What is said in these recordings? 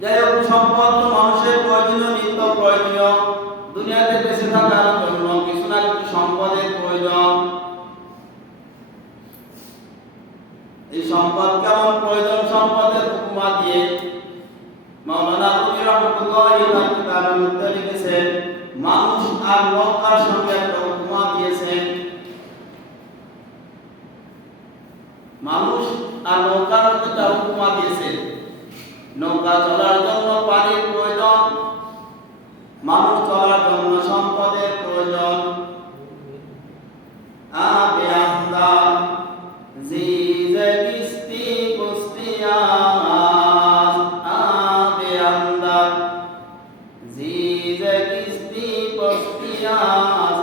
যাই হোক, সম্পদ তো মানুষের প্রয়োজনীয়, নিত্য প্রয়োজনীয়। দুনিয়াতে বেঁচে থাকার জন্য কিছু না কিছু সম্পদের প্রয়োজন। এই সম্পদ কেমন প্রয়োজন? সম্পদের উপমা দিয়ে মাওলানা রুমি রাহমাতুল্লাহি তাআলা কিতাবের মধ্যে লিখেছেন, মানুষ আর নৌকার সঙ্গে একটা উপমা দিয়েছেন। মানুষ আর নৌকার মধ্যে একটা উপমা দিয়েছেন। নৌকা চলার জন্য পানির প্রয়োজন, মানুষ চলার জন্য সম্পদের প্রয়োজন। আবে আমদা জিজে কিস্তি কুস্তিয়াস, আবে আমদা জিজে কিস্তি কুস্তিয়াস,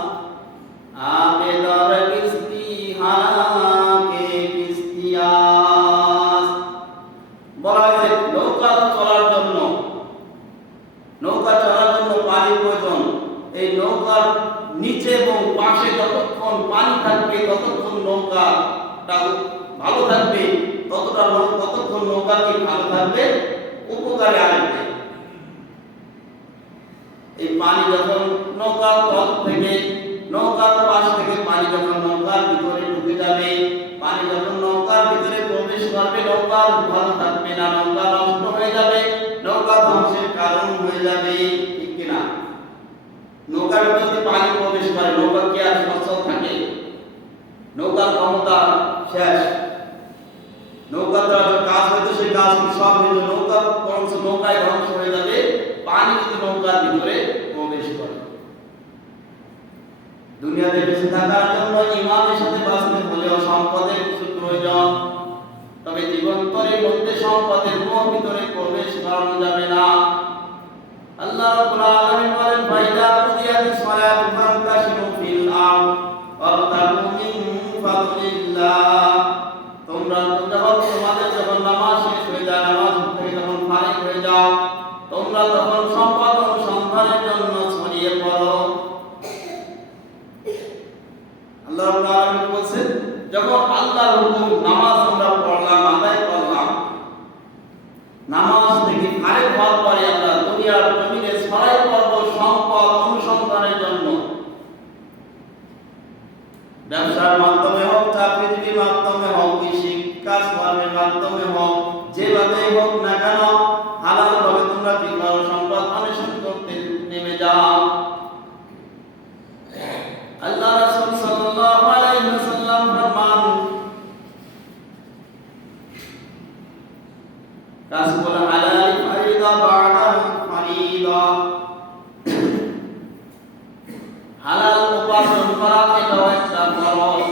আবে দর কিস্তি হাকে কিস্তিয়াস। বলা হয়েছে নৌকা চলার জন্য পানি প্রয়োজন। এই নৌকার নিচে এবং পাশে যতক্ষণ পানি থাকবে ততক্ষণ নৌকাটা ভালো থাকবে, ততক্ষণ নৌকাটি ভালো থাকবে, উপকারে আসবে। এই পানি যখন নৌকার তল থেকে, নৌকার পাশ থেকে পানি যখন নৌকার ভিতরে ঢুকে যাবে, পানি যখন নৌকার ভিতরে প্রবেশ করবে, নৌকা ভালো থাকবে না, নৌকা নষ্ট হয়ে যাবে, নৌকা ধ্বংসের কারণ হয়ে যাবে। ঠিক কিনা? নৌকার ভিতরে পানি প্রবেশ করে, নৌকা কি আর সচল থাকে? নৌকার ক্ষমতা শেষ। নৌকা দ্বারা কাজ হয়তো সেই কাজ সব হইল, নৌকা বরঞ্চ নৌকায় ধ্বংস হয়ে যাবে পানি যদি নৌকার ভিতরে প্রবেশ করে। দুনিয়াতে বেঁচে থাকার জন্য ইমানের সাথে বাঁচতে হলেও সম্পদের কিছু প্রয়োজন। তবে জীবন্তরের মধ্যে সম্পদের ভিতরে প্রবেশ করানো যাবে না। আল্লাহ রাব্বুল আলামিন বলেন, ফাইদা কুদিয়াতিস সালাতু ফান্তাশিরু ফিল আরদ ওয়াবতাগু মিন ফাদলিল্লাহ। তোমরা যখন নামাজ শেষ হয়ে যায়, নামাজ থেকে যখন ফারিগ হয়ে যাও, তোমরা তখন সম্পদ অনুসন্ধানের জন্য ছড়িয়ে পড়ো। আল্লাহ রাব্বুল আলামিন বলেন, যখন আল্লাহর হুকুম নামাজ আমরা পড়লাম, আদায় করলাম, নামাজ থেকে ফারিগ হওয়ার পরে আমরা দুনিয়ার জমিনে ছড়াই পড়ব সম্পদ অনুসন্ধানের জন্য। ব্যবসার মাধ্যমে হোক, চাকরির মাধ্যমে হোক, শিক্ষার মাধ্যমে হোক, যেভাবে হোক না কেন হালাল ভাবে তোমরা কি করো? সম্পদ অন্বেষণ করতে নেমে যাও। আল্লাহ রাসূল সাল্লাল্লাহু আলাইহি ওয়াসাল্লাম ফরমান, কাসবুল হালাল ফারিদা বা'দাল ফারিদা। হালাল উপার্জন করা এটা একটা ফরজ।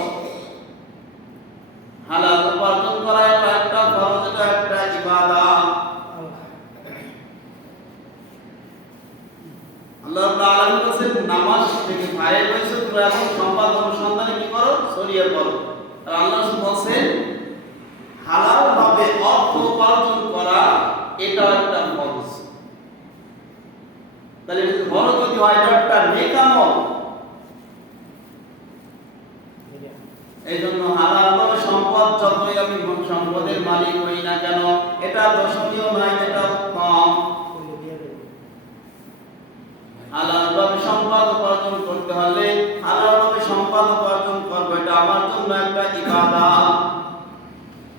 হালাল উপার্জন করা এটা একটা ফরজ, এটা একটা ইবাদত। আল্লাহ রাব্বুল আলামিন বলেন, নামাজ থেকে ফারিগ হয়েছে তোমরা এখন সম্পদ অনুসন্ধানে কি করো? ছড়িয়ে পড়ো। আর আল্লাহ বলেন, হালাল ভাবে অর্থ উপার্জন করা এটা একটা ফরজ। তাহলে ফরজ যদি হয়, এটা একটা নেক আমল। এই জন্য হালাল ভাবে সম্পদ, যতই আমি সম্পদের মালিক হই না কেন, এটা দর্শনীয় নয়, এটা উত্তম। হালাল ভাবে সম্পদ উপার্জন করতে হলে হালাল ভাবে সম্পদ উপার্জন করবো, এটা আমার জন্য একটা ইবাদত।